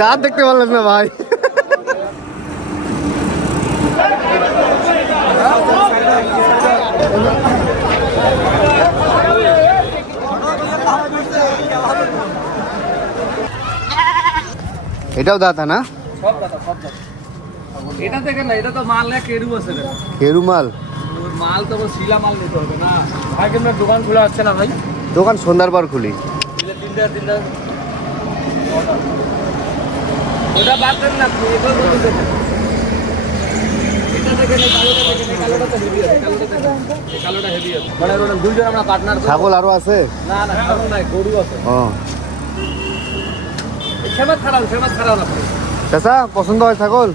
দাঁত দেখতে পারলাম না ভাই। এটাও দাঁতা না? এটা না এটা তো মাল না কেরু আছে মাল? তো শিলা মাল নিতে হবে না। ভাই কেমন দোকান খোলা হচ্ছে না ভাই? দোকান সন্ধ্যার পর খুলি। তিনটা তিনটা তিনটা। ওটা বাদ দেন না এগুলো বলতে এটা মানে ছাগল আরও আছে? না গরু আছে। চাচা পছন্দ হয় ছাগল?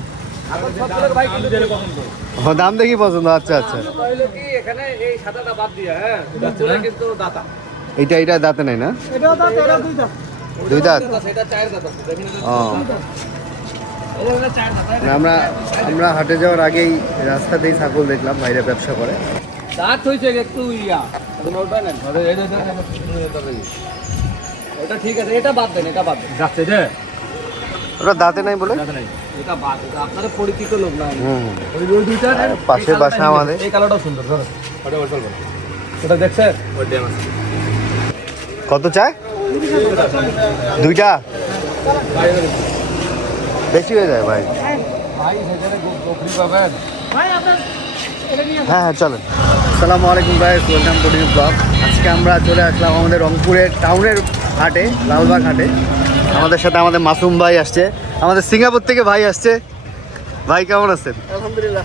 দাম দেখি পছন্দ আচ্ছা আচ্ছা। হইল কি এখানে এই সাদাটা বাদ দিয়ে হ্যাঁ বাচ্চারা কিন্তু দাতা। এইটা এইটা দাঁতে নাই না? এটা দুই দাঁত? ও। আমরা আমরা হাটে যাওয়ার আগেই রাস্তাতেই ছাগল দেখলাম বাইরে ব্যবসা করে। দাঁত হয়েছে একটু ইয়া। ওটা ঠিক আছে এটা বাদ দেন এটা বাদ দেন। যাচ্ছে যে? ওটা দাঁতে নাই বলে? এটা বাদ আপনারা পরিচিত লোক না। ওই দুইটা কালোটা বাসা আমাদের। এই সুন্দর ধরো। ওটা দেখছেন কত চায়? দুইটা? বেশি হয়ে যায় ভাই। হ্যাঁ হ্যাঁ চলেন। সালামু আলাইকুম ভাই ওয়েলকাম টু নিউ ব্লগ আজকে আমরা চলে আসলাম আমাদের রংপুরের টাউনের হাটে লালবাগ হাটে। আমাদের সাথে আমাদের মাসুম ভাই আসছে। আমাদের সিঙ্গাপুর থেকে ভাই আসছে। ভাই কেমন আছেন? আলহামদুলিল্লাহ।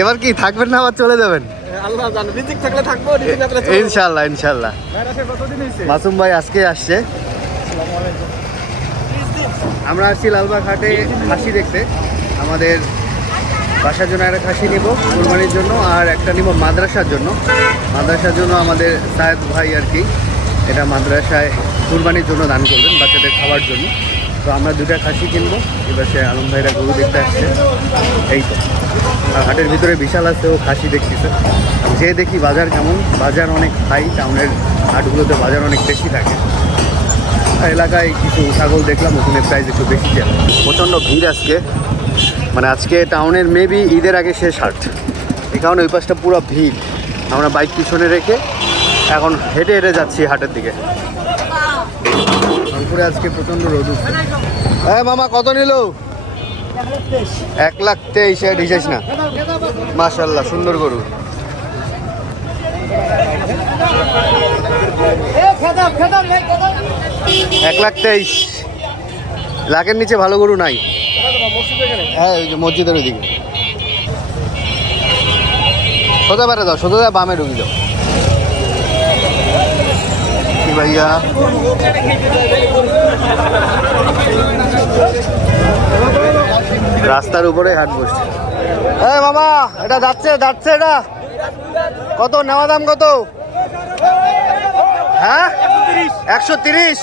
এবার কি থাকবেন না আবার চলে যাবেন? আল্লাহ জানে রিজিক থাকলে থাকব রিজিক না থাকলে ইনশাল্লাহ ইনশাল্লাহ হয়েছে মাসুম ভাই আজকে আসছে। আমরা আসছি লালবাগ হাটে খাসি দেখতে। আমাদের বাসার জন্য একটা খাসি নিব কোরবানির জন্য আর একটা নিব মাদ্রাসার জন্য। মাদ্রাসার জন্য আমাদের সায়েদ ভাই আর কি এটা মাদ্রাসায় কুরবানির জন্য দান করবেন বাচ্চাদের খাওয়ার জন্য। তো আমরা দুটা খাসি কিনবো এবার সে আলম ভাইরা গরু দেখতে আসছে। এই তো। হাটের ভিতরে বিশাল আছে, ও খাসি দেখছি দেখতেছে যে দেখি বাজার কেমন। বাজার অনেক হাই, টাউনের হাটগুলোতে বাজার অনেক বেশি থাকে। এলাকায় কিছু ছাগল দেখলাম, ওখানে প্রাইস একটু বেশি যায় প্রচণ্ড ভিড় আজকে। মানে আজকে টাউনের মেবি ঈদের আগে শেষ হাট। এই কারণে ওই পাশটা পুরো ভিড়। আমরা বাইক পিছনে রেখে এখন হেঁটে হেঁটে যাচ্ছি হাটের দিকে। আজকে প্রচণ্ড রোদ হ্যাঁ মামা, কত নিল? এক লাখ তেইশ ডিসাইস না? মাশাল্লাহ সুন্দর গরু। এক লাখ তেইশ। লাখের নিচে ভালো গরু নাই। হ্যাঁ ওই যে মসজিদের ওইদিকে। সোজা বেড়ে দাও, সোজা বামে ঢুকি দাও কি ভাইয়া? রাস্তার উপরে হাট বসছে। এই মামা এটা যাচ্ছে যাচ্ছে এটা। কত নেওয়া দাম কত? হ্যাঁ? একশো তিরিশ।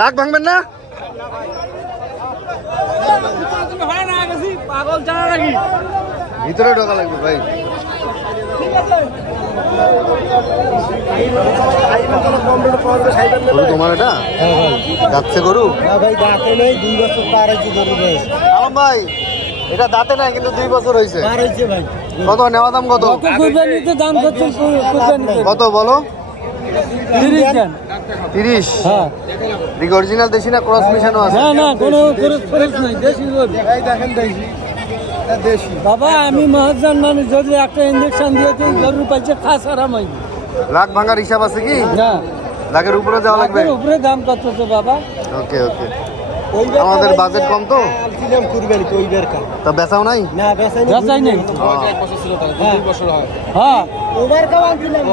লাখ ভাঙবেন না? নাকি ভিতরে ঢোকা লাগবে ভাই। গরু তোমার এটা? যাচ্ছে গরু? ভাই দাঁতে নেই দুই বছর পার হয়েছে গরু ভাই এটা দাঁতে নাই কিন্তু দুই বছর হয়েছে কত নেওয়া দাম কত কত বলো? তিরিশ হ্যাঁ। দিকে অরিজিনাল দেশি না ক্রস মিশানো আছে? না না কোনো খরচ নাই দেশি এই দেখেন দেখি দেশি। বাবা আমি মহাজন মানুষ যদি একটা ইঞ্জেকশন দিয়ে দিই গরু পাইছে খাস আরাম লাখ ভাঙার হিসাব আছে কি? না। লাখের উপরে যাওয়া লাগবে? উপরে দাম কত তো বাবা? ওকে ওকে। আমাদের বাজেট কম তো? আলছিলাম কুরবানি তো ওইবার কাল। তা বেচাও নাই? না বেচাই নেই। এক বছর ছিল দুই বছর হয়। হ্যাঁ। ওইবার কাল আনছিলাম।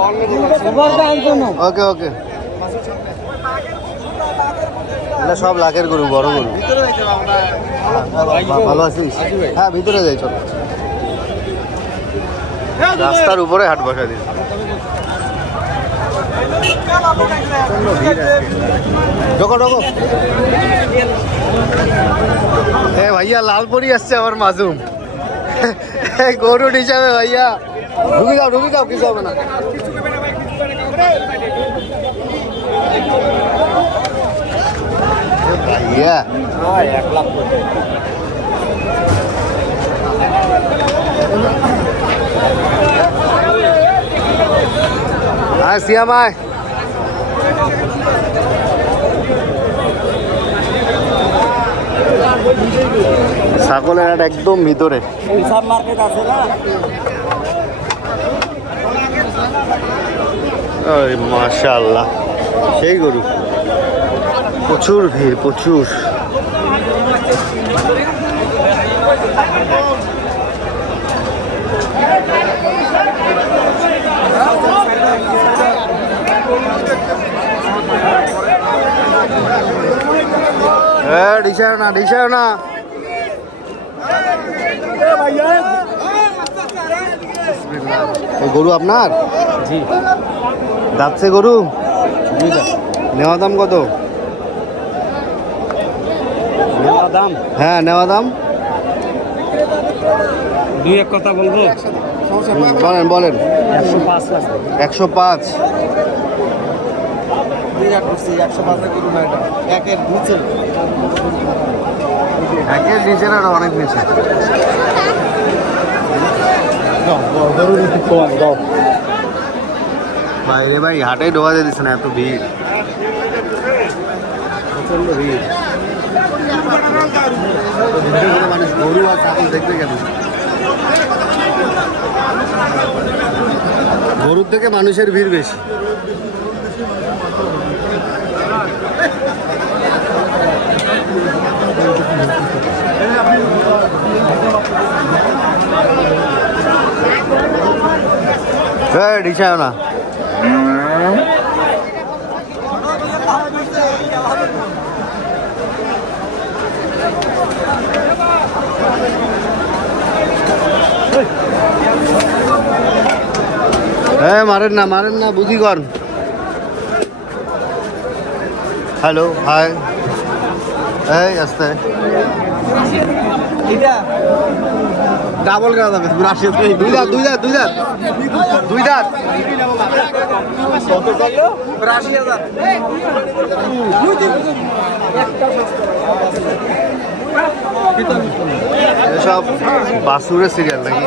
দাম কোনো ওকে ওকে। এটা সব লাখের গরু বড় গরু। ভা- ভালো আছিস? হ্যাঁ ভিতরে যাই চলো। রাস্তার উপরে হাট বসা দিস। ঢোকো ঢোকো। এ ভাইয়া লালপরি আসছে আমার মাসুম। এ, গরু হিসাবে ভাইয়া। ঢুকি যাও ঢুকি যাও কিছু হবে না। ইয়া লাখ আয় সিয়াম আয় ছাগলের হাট একদম ভিতরে। মার্কেট আছে না মাশাল্লাহ সেই গরু। প্রচুর ভিড়, প্রচুর। ডিসাও না ডিসাও না। গরু আপনার? জি। যাচ্ছে গরু? নেওয়া দাম কত? নেওয়া দাম? হ্যাঁ নেওয়া দাম। দুই এক কথা বলব? বলেন বলেন। একশো পাঁচ একশো পাঁচ। একশো পাঁচে করুন না এটা একের নিচে একের নিচে না অনেক নিচে বাইরে ভাই হাটে ঢোকা দিচ্ছে না এত ভিড়। প্রচণ্ড ভিড়। মানুষ গরু আর ছাগল দেখবে কেন গরুর থেকে মানুষের ভিড় বেশি। ডিসাও না। হ্যাঁ মারেন না মারেন না বুঝি কর। হ্যালো হাই এই আস্তে। ডাবল করা যাবে দুই দাঁত দুই দাঁত দুই দাঁত। দুই দাঁত। এসব বাসুরের সিরিয়াল নাকি?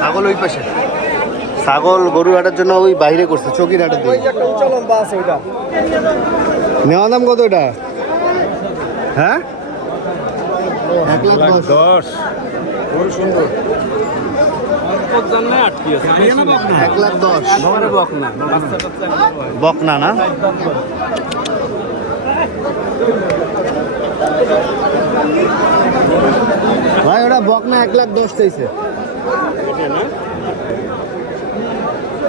ছাগল ওই পাশে। ছাগল গরু হাটার জন্য ওই বাইরে করছে চকির হাটের দিকে। নেওয়া দাম কত এটা? হ্যাঁ? দশ। সুন্দর। বকনা না? ভাই ওটা বকনা এক লাখ দশ চাইছে এক লাখ দশ সাবা দশ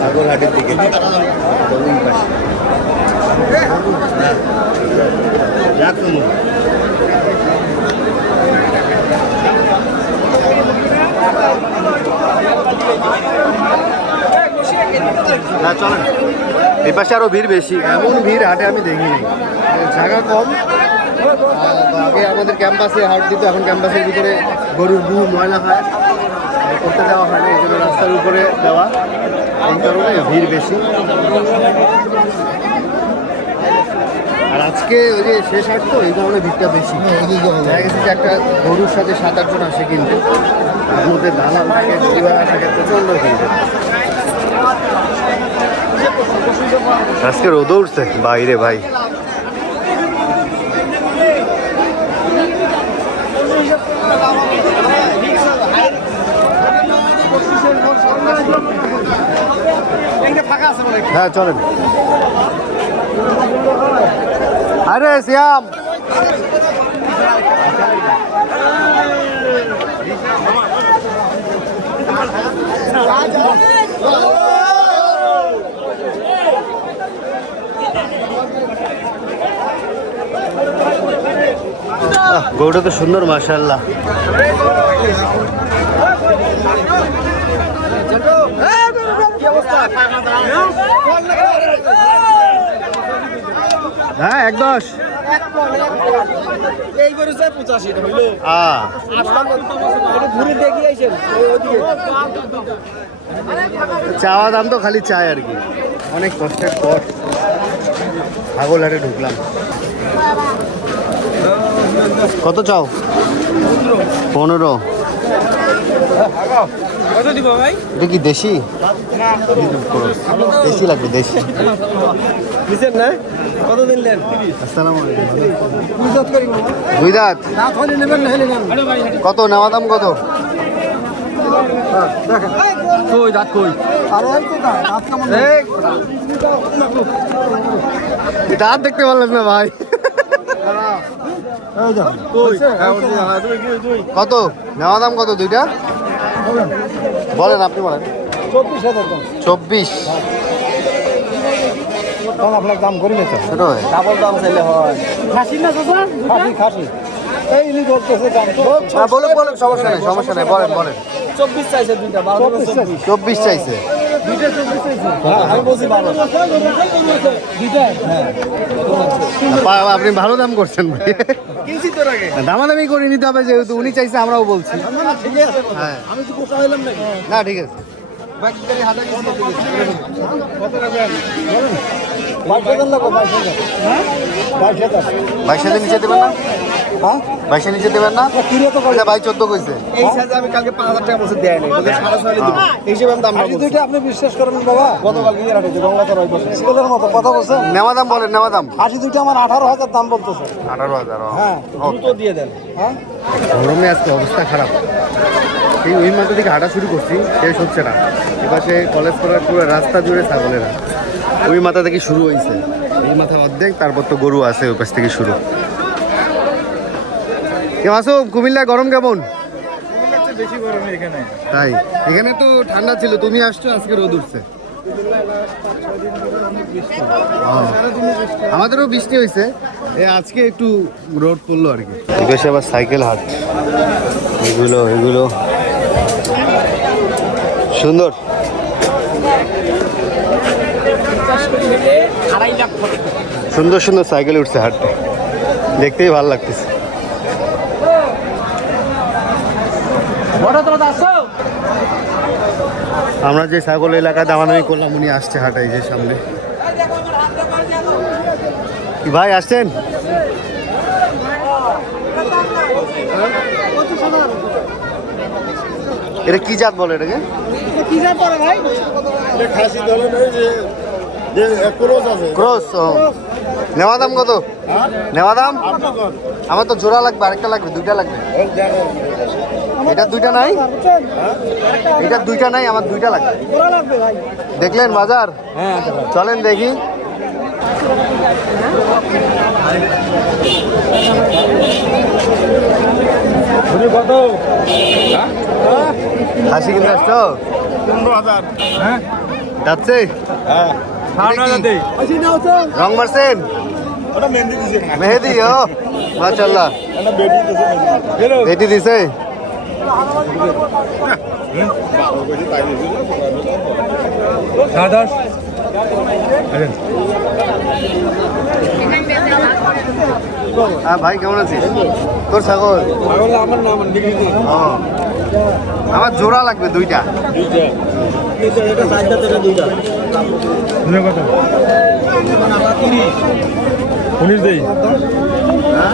ছাগল হাটের দিকে এই পাশে আরও ভিড় বেশি। এমন ভিড় হাটে আমি দেখিনি। জায়গা কম। আগে আমাদের ক্যাম্পাসে হাট দিত, এখন ক্যাম্পাসের ভিতরে গরুর গু, ময়লা হয়। করতে দেওয়া হয় না এই জন্য রাস্তার উপরে দেওয়া। এই কারণে ভিড় বেশি। আর আজকে ওই যে শেষ হাট তো এই কারণে ভিড়টা বেশি। দেখা গেছে যে একটা গরুর সাথে সাত আটজন আসে কিন্তু। তার মধ্যে দালাল থাকে পরিবার থাকে প্রচণ্ড ভিড়। আজকে রোদ উঠছে বাইরে ভাই। হ্যাঁ চলেন। আরে শ্যাম গরুটা তো সুন্দর মাশাল্লাহ হ্যাঁ এক দশ। চাওয়া দাম তো খালি চায় আর কি। অনেক কষ্টের পর ছাগল হাটে ঢুকলাম। কত চাও? পনেরো। কত দিব ভাই? এটা কি দেশি? দেশি লাগবে দেশি। না? কত? দিন নেওয়া দাম কত? কই দাঁত কই? দাঁত দেখতে পারলাম না ভাই। কত? নেওয়া দাম কত দুইটা? বলেন আপনি বলেন। চব্বিশ হাজার দাম। চব্বিশ। দাম আপনার দাম করি না ডাবল দাম চাইলে হয়। খাসি না চাচা? খাসি খাসি। এই ইনি ধরতেছে দাম হ্যাঁ বলুন বলুন সমস্যা নেই সমস্যা নেই বলেন বলেন। চব্বিশ চাইছে দুইটা বারো চব্বিশ চব্বিশ চাইছে। হ্যাঁ আমি বলছি বারো। পা- আপনি ভালো দাম করছেন দামাদামি করে নিতে হবে যেহেতু উনি চাইছে আমরাও বলছি। আছে। হ্যাঁ। আমি তো কোথাও হইলাম নাকি? না ঠিক আছে। বাইশ হাজার হ্যাঁ নিচে দেবেন না? হ্যাঁ? নিচে দেবেন না? কিলো তো আচ্ছা, ভাই চোদ্দ কইছে। এই সাইজে আমি কালকে পাঁচ হাজার টাকা বসে দেয় নাই। ছয় দিব। এই হিসেবে আমি দাম না দুইটা আপনি বিশ্বাস করেন বাবা। গতকাল ছেলের মতো কথা বলছেন নেওয়া দাম বলেন নেওয়া দাম আশি দুইটা আমার আঠারো হাজার দাম বলতেছে। আঠারো হাজার হ্যাঁ। দ্রুত দিয়ে দেন। হ্যাঁ। গরমে আজকে অবস্থা খারাপ। এই ওই মাথা থেকে হাঁটা শুরু করছি, শেষ হচ্ছে না। এপাশে কলেজ করার পুরো রাস্তা জুড়ে ছাগলেরা। ওই মাথা থেকে শুরু হয়েছে এই মাথা অর্ধেক, তারপর তো গরু আছে ওই পাশ থেকে শুরু। কে মাসুম কুমিল্লা গরম কেমন? তাই। এখানে তো ঠান্ডা ছিল, তুমি আসছো, আজকে রোদ উঠছে। আমাদেরও বৃষ্টি হয়েছে আজকে একটু রোদ পড়ল আর কি। আবার সাইকেল হাট এগুলো এগুলো। সুন্দর। সুন্দর সুন্দর সাইকেল উঠছে হাটে দেখতেই ভালো লাগতেছে। আমরা যে ছাগল এলাকায় দামাদামি করলাম, উনি আসছে হাটে এই যে সামনে। ভাই, আসছেন? এটা কি জাত বলে এটাকে? খাসি দলের ওই যে যে ক্রোজ আছে। ক্রস নেওয়া দাম কত? নেওয়া দাম? আমার তো জোড়া লাগবে আরেকটা লাগবে দুইটা লাগবে। এটা দুইটা নাই? এটা দুইটা নাই আমার দুইটা লাগবে। দেখলেন বাজার? চলেন দেখি। কত? খাসি কিনতে আসছো পনেরো হাজার। যাচ্ছে? হ্যাঁ। রং মারছেন? মেহেদি ও মাশাল্লাহ দিছে বেটি দিছে। হ্যাঁ ভাই কেমন আছিস? তোর ছাগল? আমার নাম আমার জোড়া লাগবে দুইটা। এটা চারটা থেকে উনিশ দেই।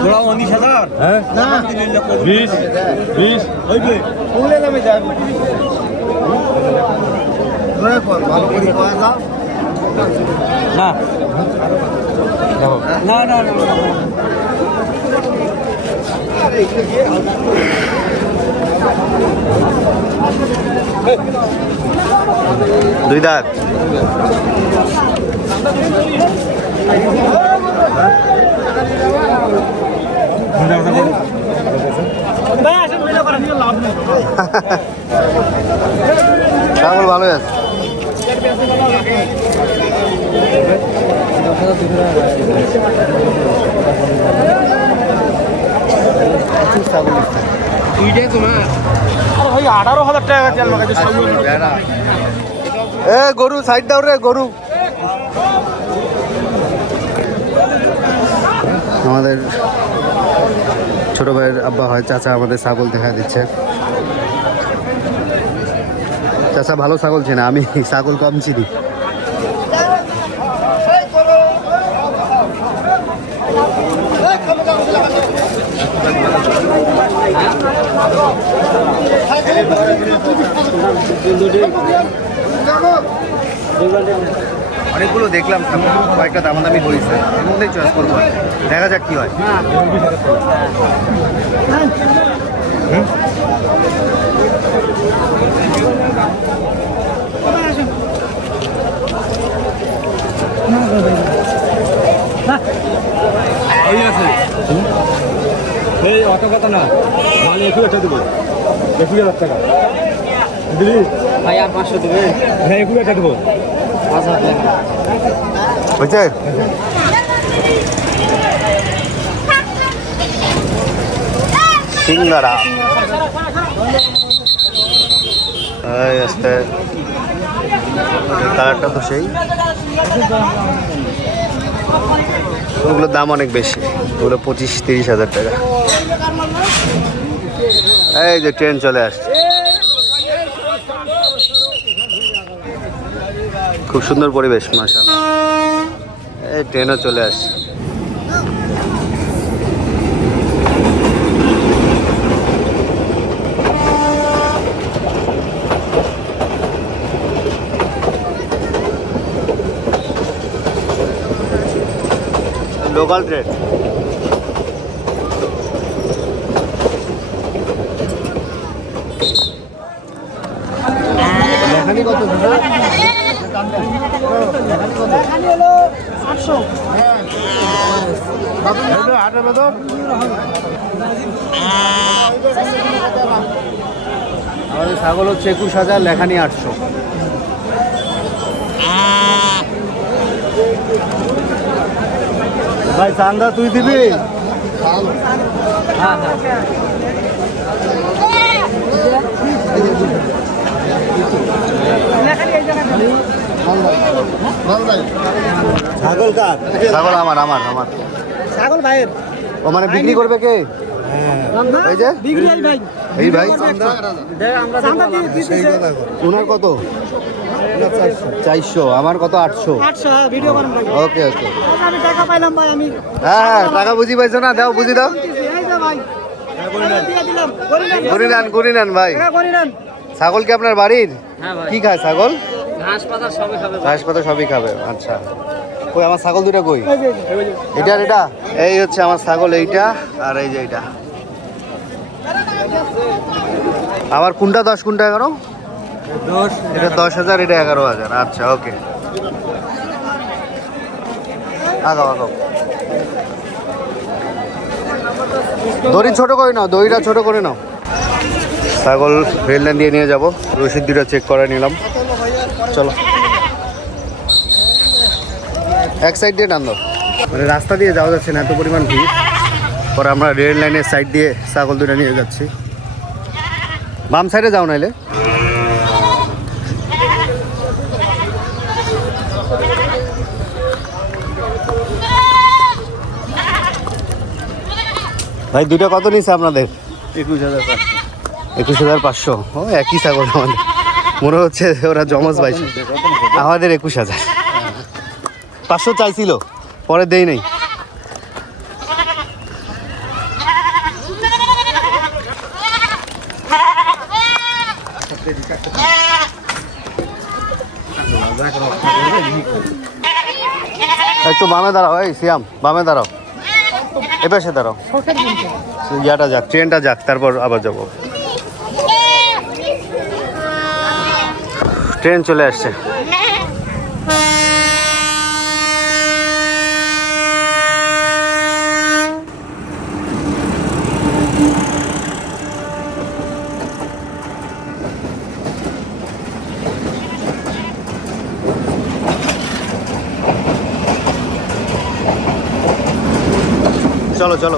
জোড়া উনিশ হাজার? হ্যাঁ? বিশ। বিশ। হইবে যায়? ভালো করে পাওয়া যাও। না। না না না দুই দাঁত ছাগল ভালো আছে দুইটাই তোমার আর ভাই আঠারো হাজার টাকা তেল লাগাইছে বেড়া। এ, গরু সাইড দাও রে, গরু। আমাদের ছোট ভাইয়ের আব্বা হয়, চাচা আমাদের ছাগল দেখা দিচ্ছে। চাচা ভালো ছাগল চেনে, আমি ছাগল কম চিনি। অনেকগুলো দেখলাম কয়েকটা দামাদামি হয়েছে। এর মধ্যেই চয়েস করব। দেখা যাক কি হয়। আছে এই অত কথা না। মানে একটু একটা দেবো। একুশ হাজার টাকা। দিলি? ভাই আর পাঁচশো দেবে? হ্যাঁ একুশ একটা দেবো। হয়েছে? সিঙ্গারা। এই আস্তে। কালারটা তো সেই। ওগুলোর দাম অনেক বেশি। ওগুলো পঁচিশ তিরিশ হাজার টাকা। এই যে ট্রেন চলে আসছে। খুব সুন্দর পরিবেশ, মাশাআল্লাহ। এই ট্রেনও চলে আসছে। লোকাল ট্রেন আমাদের ছাগল হচ্ছে একুশ হাজার লেখানি আটশো। ভাই চান্দা তুই দিবি? ছাগল কার? ছাগল আমার আমার আমার। ছাগল ভাইয়ের। ও মানে বিক্রি করবে কে? এই যে? ভাই। এই ওনার কত? চারশো। আমার কত? আটশো। আটশো হ্যাঁ ওকে ওকে। টাকা পাইলাম ভাই আমি হ্যাঁ হ্যাঁ টাকা বুঝি পাইছো না? দাও বুঝি দাও। এই যে ভাই। নেন ছাগল কি আপনার বাড়ির? হ্যাঁ কি খায় ছাগল? ঘাস পাতা সবই খাবে আচ্ছা। কই আমার ছাগল দুটো কই। এটা আর এটা এই হচ্ছে আমার ছাগল এইটা আর এই যে এইটা। আমার কোনটা দশ কোনটা এগারো? এটা দশ হাজার এটা এগারো হাজার। আচ্ছা ওকে। আগাও আগাও। দড়ি ছোট করে নাও দড়িটা ছোট করে নাও। ছাগল রেল লাইন দিয়ে নিয়ে যাব। রসিদ দুটা চেক করে নিলাম। চলো। এক সাইড দিয়ে টান দাও মানে রাস্তা দিয়ে যাওয়া যাচ্ছে না এত পরিমাণ ভিড়। পরে আমরা রেল লাইনের সাইড দিয়ে ছাগল দুটা নিয়ে যাচ্ছি। বাম সাইডে যাও নাইলে। ভাই দুটো কত নিয়েছে আপনাদের? একুশ হাজার পাঁচশো। একুশ হাজার পাঁচশো। ও একই ছাগল আমাদের। মনে হচ্ছে ওরা জমজ বাইশ আমাদের একুশ হাজার। পাঁচশো চাইছিল। পরে দেই নাই। একটু বামে দাঁড়াও এই সিয়াম বামে দাঁড়াও। এ পাশে দাঁড়াও। ইয়াটা যাক ট্রেনটা যাক তারপর আবার যাব। ট্রেন চলে আসছে চলো চলো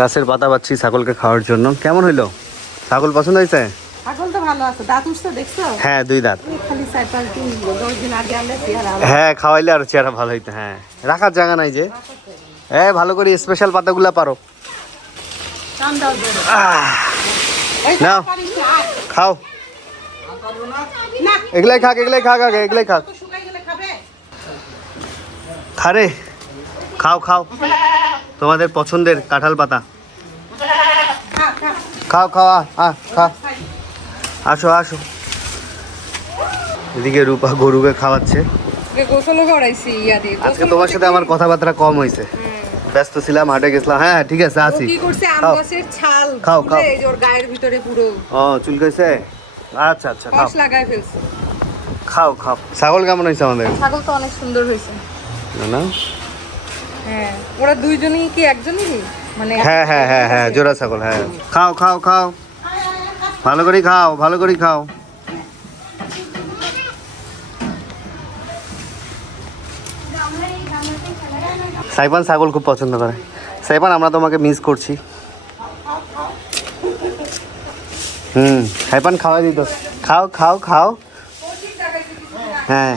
গাছের পাতা পাচ্ছি ছাগলকে খাওয়ার জন্য। কেমন হইল? ছাগল পছন্দ হয়েছে? ছাগল তো ভালো আছে। দাঁত উঠছে দেখছ? হ্যাঁ দুই দাঁত। খালি চার পাঁচ দিন দশ দিন আগে আনলে চেহারা হ্যাঁ খাওয়াইলে আর চেহারা ভালো হইতো হ্যাঁ। রাখার জায়গা নাই যে। হ্যাঁ ভালো করে স্পেশাল পাতাগুলা পারো। নাও। খাও। এগুলাই খাক এগুলাই খাক আগে এগুলাই খাক। খারে। খাও খাও। তোমাদের পছন্দের কাঁঠাল পাতা। খাও খাওয়া আ খা আসো আসো। এদিকে রূপা গরুকে খাওয়াচ্ছে। আজকে তোমার সাথে আমার কথাবার্তা কম হয়েছে ব্যস্ত ছিলাম হাটে গেছিলাম। হ্যাঁ ঠিক আছে আসি খাও। খাও, গায়ের ভিতরে পুরো। ও চুলকাইছে? আচ্ছা আচ্ছা খাও। লাগায় ফেলছে। খাও খাও। ছাগল কেমন হয়েছে আমাদের? ছাগল তো অনেক সুন্দর হয়েছে না। হ্যাঁ ওরা দুইজনই কি একজনই? মানে হ্যাঁ হ্যাঁ হ্যাঁ হ্যাঁ জোড়া ছাগল হ্যাঁ। খাও খাও খাও। ভালো করে খাও ভালো করে খাও। সাইপান ছাগল খুব পছন্দ করে। সাইপান আমরা তোমাকে মিস করছি। হুম সাইপান খাওয়া দিত। খাও খাও খাও। হ্যাঁ।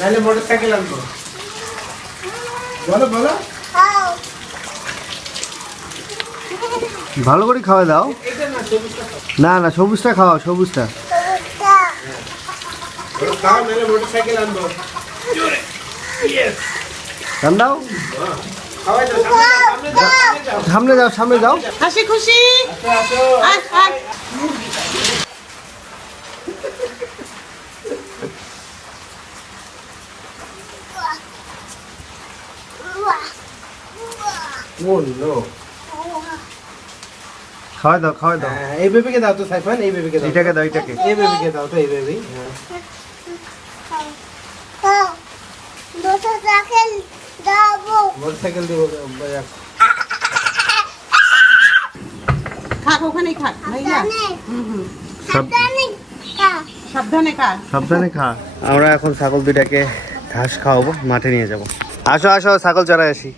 নাহলে মোটরসাইকেল আনব। বলো বলো। ভালো করে খাওয়া দাও। না না সবুজটা খাওয়া সবুজটা। দাও। সামনে যাও, সামনে যাও, সামনে যাও। সামনে যাও সামনে যাও। হাসি খুশি। Oh, no. দাও খাওয়া দাও হ্যাঁ, এই বেবিকে দাও তো সাইফান এই বেবিকে দাও এটাকে দাও এটাকে এই বেবিকে দাও তো এই বেবি হ্যাঁ। মোটরসাইকেল দিব। ওখানেই ভাইয়া. সাবধানে খা সাবধানে খা আমরা এখন ছাগল দুইটাকে ঘাস খাওয়াবো মাঠে নিয়ে যাব আসো আসো ছাগল চড়াই আসি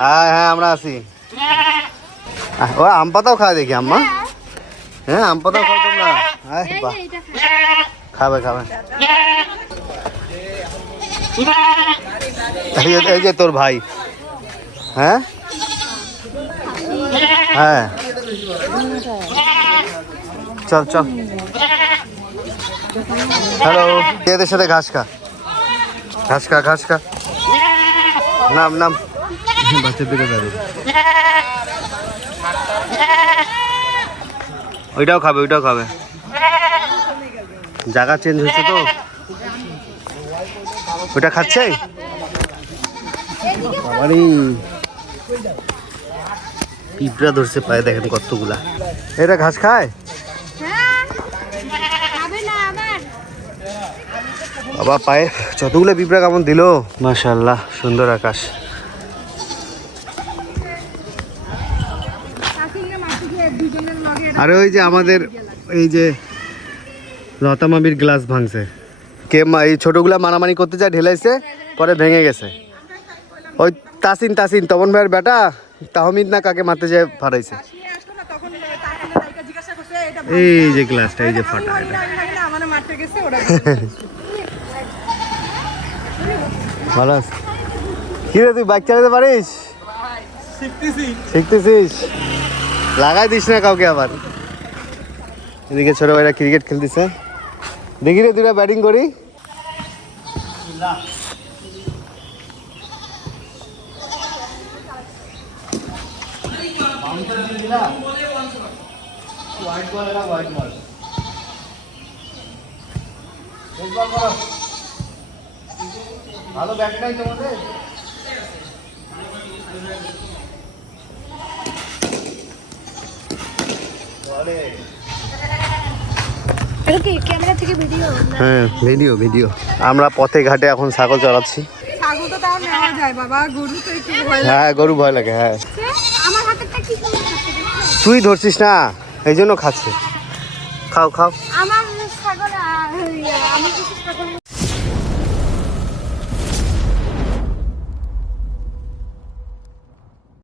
হ্যাঁ হ্যাঁ আমরা আছি। ও, আম পাতাও খাওয়া দেখি, আম্মা। হ্যাঁ আম পাতাও খাও তোমরা। খাবে খাবে। এই যে তোর ভাই। হ্যাঁ? হ্যাঁ। চল চল। হ্যালো এদের সাথে ঘাস খা? ঘাস খা ঘাস খা। নাম নাম। বাচ্চার দিকে যাবে ওইটাও খাবে ওইটাও খাবে। জায়গা চেঞ্জ হয়েছে তো? ওইটা খাচ্ছে? আমারই পিঁপড়া ধরছে পায়ে দেখেন কতগুলা। এটা ঘাস খায়? বাবা পায়ে যতগুলো পিঁপড়া কেমন দিল? মাশাল্লাহ সুন্দর আকাশ। আরে ওই যে আমাদের এই যে লতা মামির গ্লাস ভাঙছে। কে মা- এই ছোটগুলা মারামারি করতে যায় ঢেলাইছে পরে ভেঙে গেছে। ওই তাসিন তাসিন তপন ভাইয়ের বেটা তাহমিদ না কাকে মারতে যায় ফারাইছে এই যে গ্লাসটা এই যে ফাটা ভালো কিরে তুই বাইক চালাতে পারিস? শিখতেছিস? লাগাই দিস না কাউকে আবার। এদিকে ছোট ভাইরা ক্রিকেট খেলতেছে। দেখি রে দুটা ব্যাটিং করি। ভালো তোমাদের? থেকে ভিডিও হ্যাঁ ভিডিও ভিডিও আমরা পথে ঘাটে এখন ছাগল চড়াচ্ছি। হ্যাঁ গরু ভয় লাগে হ্যাঁ? তুই ধরছিস না এই জন্য খাচ্ছে। খাও খাও। আমার ছাগল কিছু